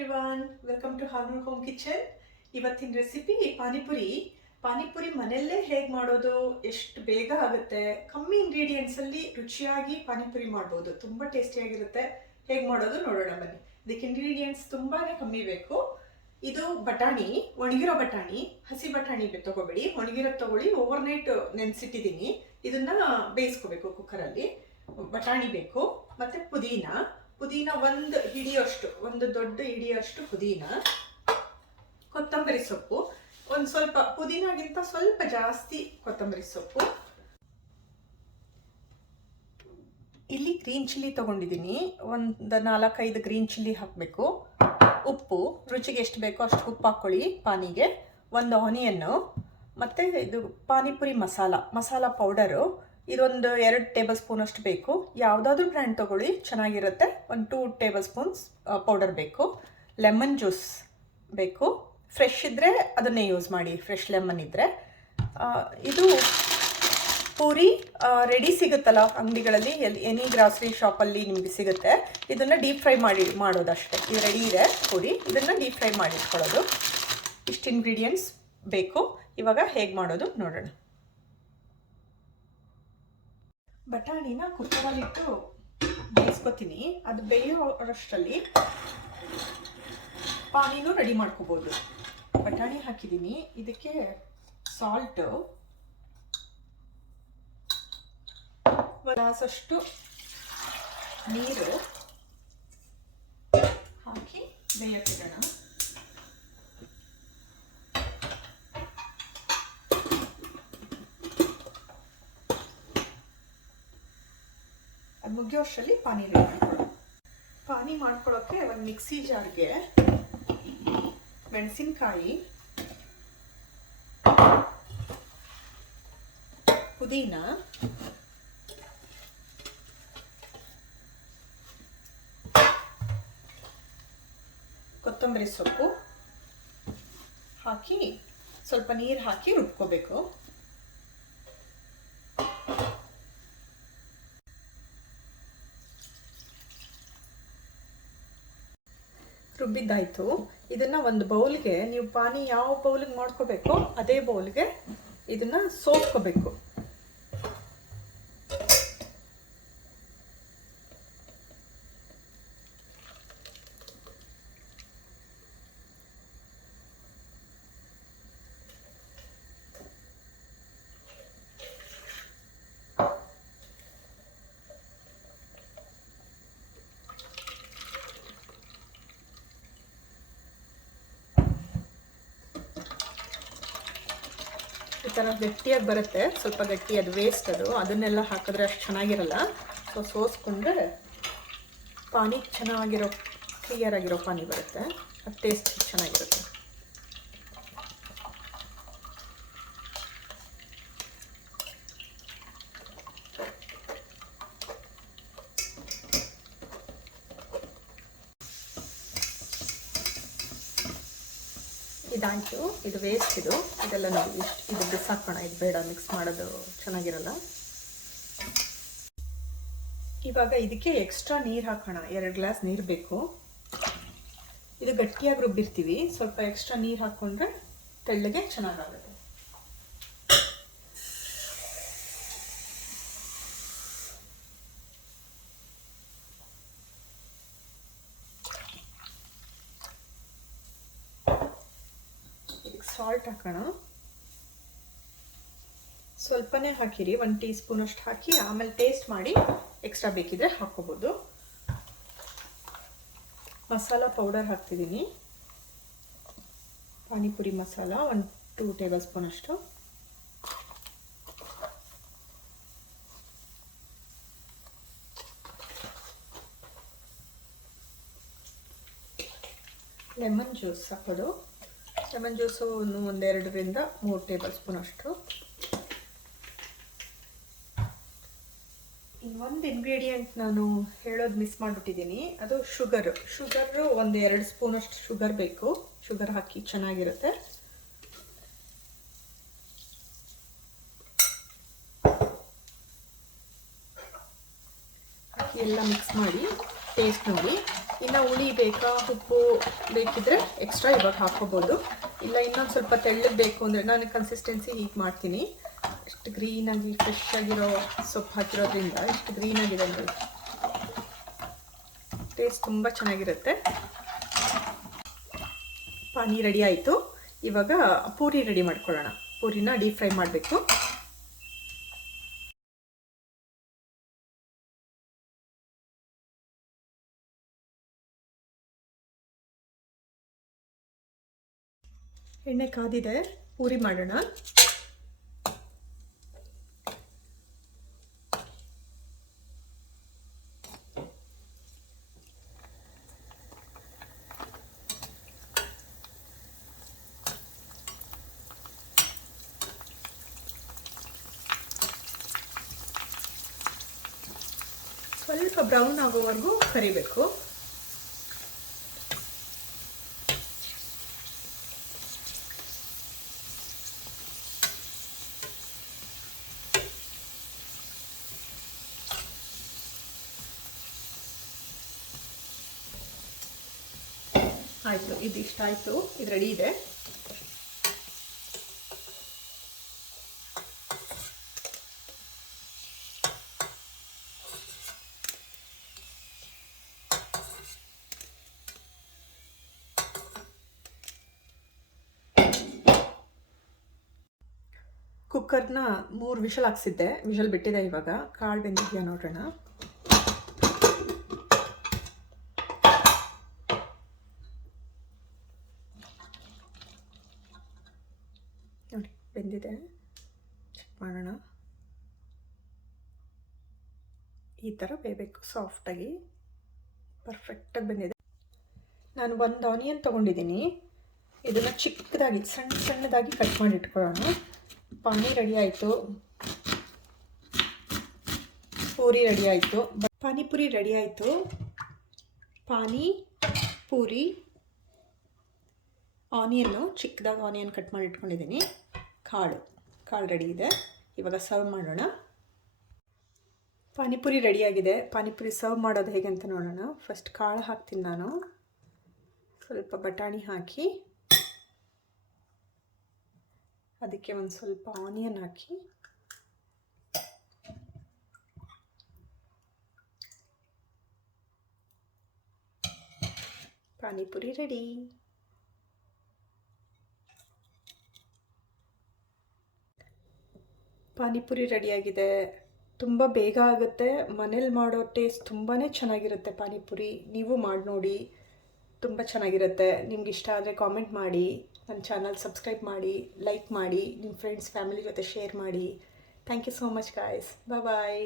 Everyone, welcome to Harnoor home kitchen. ಇವತ್ತಿನ recipe panipuri. Panipuri ಮನೆಯಲ್ಲೇ ಹೇಗೆ ಮಾಡೋದು, ಎಷ್ಟು ಬೇಗ ಆಗುತ್ತೆ, ಕಮ್ಮಿ ಇಂಗ್ರೀಡಿಯೆಂಟ್ಸಲ್ಲಿ ರುಚಿಯಾಗಿ ಪಾನಿಪುರಿ ಮಾಡ್ಬೋದು. ತುಂಬ ಟೇಸ್ಟಿಯಾಗಿರುತ್ತೆ. ಹೇಗೆ ಮಾಡೋದು ನೋಡೋಣ ಬನ್ನಿ. ಇದಕ್ಕೆ ಇಂಗ್ರೀಡಿಯೆಂಟ್ಸ್ ತುಂಬಾ ಕಮ್ಮಿ ಬೇಕು. ಇದು ಬಟಾಣಿ, ಒಣಗಿರೋ ಬಟಾಣಿ, ಹಸಿ ಬಟಾಣಿ ತಗೋಬೇಡಿ, ಒಣಗಿರೋ ತಗೊಳ್ಳಿ. ಓವರ್ನೈಟ್ ನೆನೆಸಿಟ್ಟಿದ್ದೀನಿ. ಇದನ್ನ ಬೇಯಿಸ್ಕೋಬೇಕು ಕುಕ್ಕರಲ್ಲಿ. ಬಟಾಣಿ ಬೇಕು, ಮತ್ತೆ ಪುದೀನ ಒಂದು ದೊಡ್ಡ ಹಿಡಿಯೋಷ್ಟು ಪುದೀನ, ಕೊತ್ತಂಬರಿ ಸೊಪ್ಪು ಒಂದು ಸ್ವಲ್ಪ, ಪುದೀನಾಗಿಂತ ಸ್ವಲ್ಪ ಜಾಸ್ತಿ ಕೊತ್ತಂಬರಿ ಸೊಪ್ಪು. ಇಲ್ಲಿ ಗ್ರೀನ್ ಚಿಲ್ಲಿ ತಗೊಂಡಿದ್ದೀನಿ, ಒಂದು 4-5 ಗ್ರೀನ್ ಚಿಲ್ಲಿ ಹಾಕಬೇಕು. ಉಪ್ಪು ರುಚಿಗೆ ಎಷ್ಟು ಬೇಕೋ ಅಷ್ಟು ಉಪ್ಪು ಹಾಕ್ಕೊಳ್ಳಿ. ಪಾನಿಗೆ ಒಂದು ಆನಿಯನ್ನು, ಮತ್ತು ಇದು ಪಾನಿಪುರಿ ಮಸಾಲ ಪೌಡರು, ಇದೊಂದು 2 ಟೇಬಲ್ ಸ್ಪೂನ್ ಅಷ್ಟು ಬೇಕು. ಯಾವುದಾದ್ರೂ ಬ್ರ್ಯಾಂಡ್ ತೊಗೊಳ್ಳಿ, ಚೆನ್ನಾಗಿರುತ್ತೆ. ಒಂದು 2 ಟೇಬಲ್ ಸ್ಪೂನ್ಸ್ ಪೌಡರ್ ಬೇಕು. ಲೆಮನ್ ಜ್ಯೂಸ್ ಬೇಕು, ಫ್ರೆಶ್ ಇದ್ದರೆ ಅದನ್ನೇ ಯೂಸ್ ಮಾಡಿ, ಫ್ರೆಶ್ ಲೆಮನ್ ಇದ್ದರೆ. ಇದು ಪೂರಿ ರೆಡಿ ಸಿಗುತ್ತಲ್ಲ ಅಂಗಡಿಗಳಲ್ಲಿ, ಎನಿ ಗ್ರಾಸರಿ ಶಾಪಲ್ಲಿ ನಿಮಗೆ ಸಿಗುತ್ತೆ. ಇದನ್ನು ಡೀಪ್ ಫ್ರೈ ಮಾಡೋದಷ್ಟೇ. ಇದು ರೆಡಿ ಇದೆ ಪೂರಿ, ಇದನ್ನು ಡೀಪ್ ಫ್ರೈ ಮಾಡಿ ಇಟ್ಕೊಳ್ಳೋದು. ಇಷ್ಟು ಇಂಗ್ರೀಡಿಯೆಂಟ್ಸ್ ಬೇಕು. ಇವಾಗ ಹೇಗೆ ಮಾಡೋದು ನೋಡೋಣ. ಬಟಾಣಿನ ಕುಕ್ಕರಲ್ಲಿಟ್ಟು ಬೇಯಿಸ್ಕೊತೀನಿ. ಅದು ಬೇಯೋಷ್ಟರಲ್ಲಿ ಪಾನಿನೂ ರೆಡಿ ಮಾಡ್ಕೋಬೋದು. ಬಟಾಣಿ ಹಾಕಿದ್ದೀನಿ, ಇದಕ್ಕೆ ಸಾಲ್ಟು, ಗ್ಲಾಸಷ್ಟು ನೀರು ಹಾಕಿ ಬೇಯಕ್ಕಿಡೋಣ. ಅದು ಮುಗಿಯೋಷ್ಟರಲ್ಲಿ ಪಾನಿ ರೆಡಿ ಮಾಡ್ಕೊಳ್ಳೋಣ. ಪಾನಿ ಮಾಡ್ಕೊಳ್ಳೋಕ್ಕೆ ಒಂದು ಮಿಕ್ಸಿ ಜಾರ್ಗೆ ಮೆಣಸಿನಕಾಯಿ, ಪುದೀನ, ಕೊತ್ತಂಬರಿ ಸೊಪ್ಪು ಹಾಕಿ ಸ್ವಲ್ಪ ನೀರು ಹಾಕಿ ರುಬ್ಕೋಬೇಕು. ರುಬ್ಬಿದ್ದಾಯಿತು. ಇದನ್ನು ಒಂದು ಬೌಲ್ಗೆ, ನೀವು ಪಾನಿ ಯಾವ ಬೌಲಿಗೆ ಮಾಡ್ಕೋಬೇಕೋ ಅದೇ ಬೌಲ್ಗೆ ಇದನ್ನು ಸೋಸ್ಕೋಬೇಕು. ಈ ಥರ ಗಟ್ಟಿಯಾಗಿ ಬರುತ್ತೆ, ಸ್ವಲ್ಪ ಗಟ್ಟಿ, ಅದು ವೇಸ್ಟ್, ಅದನ್ನೆಲ್ಲ ಹಾಕಿದ್ರೆ ಅಷ್ಟು ಚೆನ್ನಾಗಿರಲ್ಲ. ಸೊ ಸೋಸ್ಕೊಂಡ್ರೆ ಪಾನಿ ಚೆನ್ನಾಗಿರೋ, ಕ್ಲಿಯರ್ ಆಗಿರೋ ಪಾನಿ ಬರುತ್ತೆ, ಅದು ಟೇಸ್ಟ್ ಚೆನ್ನಾಗಿರುತ್ತೆ. ಇದಾಯಿತು. ಇದು ವೇಸ್ಟ್, ಇದೆಲ್ಲ ನೋಡಿ, ಇದು ಬಿಸಾಕೋಣ, ಇದು ಬೇಡ, ಮಿಕ್ಸ್ ಮಾಡೋದು ಚೆನ್ನಾಗಿರಲ್ಲ. ಇವಾಗ ಇದಕ್ಕೆ ಎಕ್ಸ್ಟ್ರಾ ನೀರು ಹಾಕೋಣ. 2 ಗ್ಲಾಸ್ ನೀರು ಬೇಕು. ಇದು ಗಟ್ಟಿಯಾಗಿ ರುಬ್ಬಿರ್ತೀವಿ, ಸ್ವಲ್ಪ ಎಕ್ಸ್ಟ್ರಾ ನೀರು ಹಾಕ್ಕೊಂಡ್ರೆ ತೆಳ್ಳಗೆ ಚೆನ್ನಾಗಾಗುತ್ತೆ. ಸಾಲ್ಟ್ ಹಾಕೋಣ, ಸ್ವಲ್ಪನೇ ಹಾಕಿರಿ, 1 ಟೀ ಸ್ಪೂನ್ ಅಷ್ಟು ಹಾಕಿ, ಆಮೇಲೆ ಟೇಸ್ಟ್ ಮಾಡಿ ಎಕ್ಸ್ಟ್ರಾ ಬೇಕಿದ್ರೆ ಹಾಕ್ಕೋಬೋದು. ಮಸಾಲ ಪೌಡರ್ ಹಾಕ್ತಿದ್ದೀನಿ, ಪಾನಿಪುರಿ ಮಸಾಲ 2 ಟೇಬಲ್ ಸ್ಪೂನ್ ಅಷ್ಟು. ಲೆಮನ್ ಜ್ಯೂಸ್ ಹಾಕೋದು, ಲೆಮನ್ ಜ್ಯೂಸು 2 3 ಟೇಬಲ್ ಸ್ಪೂನ್ ಅಷ್ಟು. ಇನ್ನೊಂದು ಇಂಗ್ರೀಡಿಯೆಂಟ್ ನಾನು ಹೇಳೋದು ಮಿಸ್ ಮಾಡಿಬಿಟ್ಟಿದ್ದೀನಿ, ಅದು ಶುಗರು 2 ಸ್ಪೂನ್ ಅಷ್ಟು ಶುಗರ್ ಬೇಕು. ಶುಗರ್ ಹಾಕಿ ಚೆನ್ನಾಗಿರುತ್ತೆ. ಹಾಕಿ ಎಲ್ಲ ಮಿಕ್ಸ್ ಮಾಡಿ ಟೇಸ್ಟ್ ನೋಡಿ. ಇನ್ನು ಹುಳಿ ಬೇಕಾ, ಉಪ್ಪು ಬೇಕಿದ್ರೆ ಎಕ್ಸ್ಟ್ರಾ ಇವಾಗ ಹಾಕ್ಕೋಬೋದು. ಇಲ್ಲ ಇನ್ನೊಂದು ಸ್ವಲ್ಪ ತೆಳ್ಳಗೆ ಬೇಕು ಅಂದರೆ ನಾನು ಕನ್ಸಿಸ್ಟೆನ್ಸಿ ಹೀಗೆ ಮಾಡ್ತೀನಿ. ಎಷ್ಟು ಗ್ರೀನಾಗಿ ಫ್ರೆಶ್ ಆಗಿರೋ ಸೊಪ್ಪು ಹಾಕಿರೋದ್ರಿಂದ ಎಷ್ಟು ಗ್ರೀನಾಗಿದೆ ಅಂದರೆ ಟೇಸ್ಟ್ ತುಂಬ ಚೆನ್ನಾಗಿರುತ್ತೆ. ಪಾನಿ ರೆಡಿ ಆಯಿತು. ಇವಾಗ ಪೂರಿ ರೆಡಿ ಮಾಡ್ಕೊಳ್ಳೋಣ. ಪೂರಿನ ಡೀಪ್ ಫ್ರೈ ಮಾಡಬೇಕು. ಎಣ್ಣೆ ಕಾದಿದೆ, ಪೂರಿ ಮಾಡೋಣ. ಸ್ವಲ್ಪ ಬ್ರೌನ್ ಆಗೋವರೆಗೂ ಕರಿಬೇಕು. ಆಯಿತು, ಇದಿಷ್ಟ ಆಯಿತು, ಇದು ರೆಡಿ ಇದೆ. ಕುಕ್ಕರ್ನ 3 ವಿಷಲ್ ಹಾಕ್ಸಿದ್ದೆ, ವಿಷಲ್ ಬಿಟ್ಟಿದೆ. ಇವಾಗ ಕಾಳು ಬೆಂದಿದೆಯಾ ನೋಡೋಣ. ನೋಡಿ ಬೆಂದಿದೆ, ಚೆಕ್ ಮಾಡೋಣ. ಈ ಥರ ಬೇಯಬೇಕು, ಸಾಫ್ಟಾಗಿ ಪರ್ಫೆಕ್ಟಾಗಿ ಬಂದಿದೆ. ನಾನು 1 ಆನಿಯನ್ ತೊಗೊಂಡಿದ್ದೀನಿ. ಇದನ್ನು ಚಿಕ್ಕದಾಗಿ ಸಣ್ಣದಾಗಿ ಕಟ್ ಮಾಡಿ ಇಟ್ಕೊಳ್ಳೋಣ. ಪಾನಿ ರೆಡಿ ಆಯಿತು, ಪೂರಿ ರೆಡಿ ಆಯಿತು. ಪಾನಿಪುರಿ ರೆಡಿ ಆಯಿತು. ಪಾನಿ ಪೂರಿ, ಆನಿಯನ್ನು ಚಿಕ್ಕದಾಗಿ ಆನಿಯನ್ ಕಟ್ ಮಾಡಿ ಇಟ್ಕೊಂಡಿದ್ದೀನಿ. ಕಾಳು ರೆಡಿ ಇದೆ. ಇವಾಗ ಸರ್ವ್ ಮಾಡೋಣ. ಪಾನಿಪುರಿ ರೆಡಿಯಾಗಿದೆ. ಪಾನಿಪುರಿ ಸರ್ವ್ ಮಾಡೋದು ಹೇಗೆ ಅಂತ ನೋಡೋಣ. ಫಸ್ಟ್ ಕಾಳು ಹಾಕ್ತೀನಿ ನಾನು. ಸ್ವಲ್ಪ ಬಟಾಣಿ ಹಾಕಿ ಅದಕ್ಕೆ ಒಂದು ಸ್ವಲ್ಪ ಆನಿಯನ್ ಹಾಕಿ ಪಾನಿಪುರಿ ರೆಡಿ. ಪಾನಿಪುರಿ ರೆಡಿಯಾಗಿದೆ. ತುಂಬ ಬೇಗ ಆಗುತ್ತೆ. ಮನೇಲಿ ಮಾಡೋ ಟೇಸ್ಟ್ ತುಂಬಾ ಚೆನ್ನಾಗಿರುತ್ತೆ ಪಾನಿಪುರಿ. ನೀವು ಮಾಡಿ ನೋಡಿ, ತುಂಬ ಚೆನ್ನಾಗಿರುತ್ತೆ. ನಿಮ್ಗೆ ಇಷ್ಟ ಆದರೆ ಕಾಮೆಂಟ್ ಮಾಡಿ, ನನ್ನ ಚಾನಲ್ ಸಬ್ಸ್ಕ್ರೈಬ್ ಮಾಡಿ, ಲೈಕ್ ಮಾಡಿ, ನಿಮ್ಮ ಫ್ರೆಂಡ್ಸ್ ಫ್ಯಾಮಿಲಿ ಜೊತೆ ಶೇರ್ ಮಾಡಿ. Thank you so much guys. Bye.